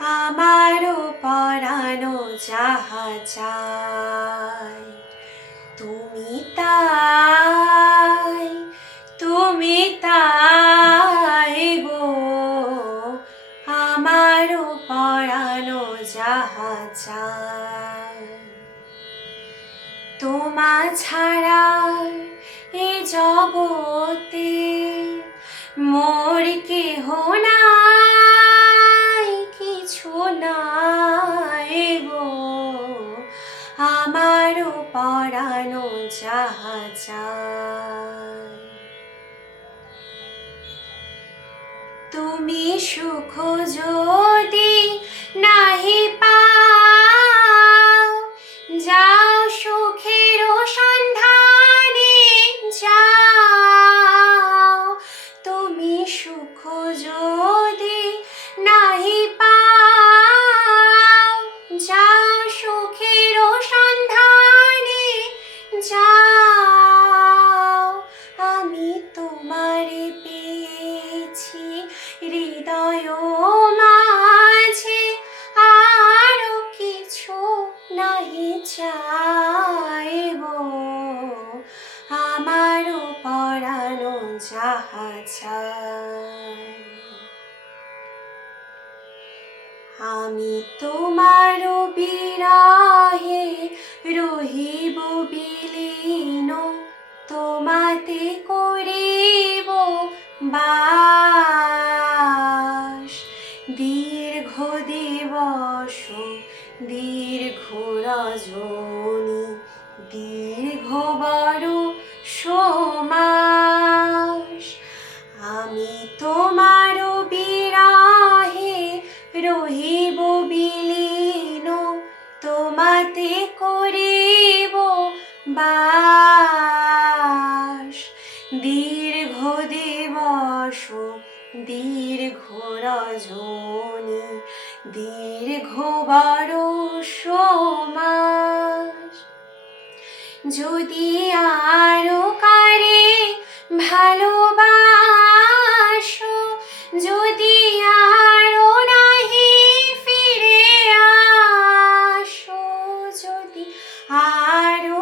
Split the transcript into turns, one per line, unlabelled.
আমারও পরানো যাহা চাই তুমি তাই তুমি তাই গো। আমারও পরানো চাই তোমা ছাড়া আমারও পরানো তুমি সুখ যদি নাহি পাও যাও সুখের সন্ধানে যাও। তুমি সুখ যদি আমারও পরানো আমি তোমার বিরাহে রহিব বিলীন, তোমাতে করিব বাস। দীর্ঘ দিবস, দীর্ঘ রজনী, দীর্ঘ দীর্ঘ রজনী দীর্ঘ বড় সমাস যদি আরও কারে ভালোবাসো, যদি আরও নাহি ফিরে আসো, যদি আরও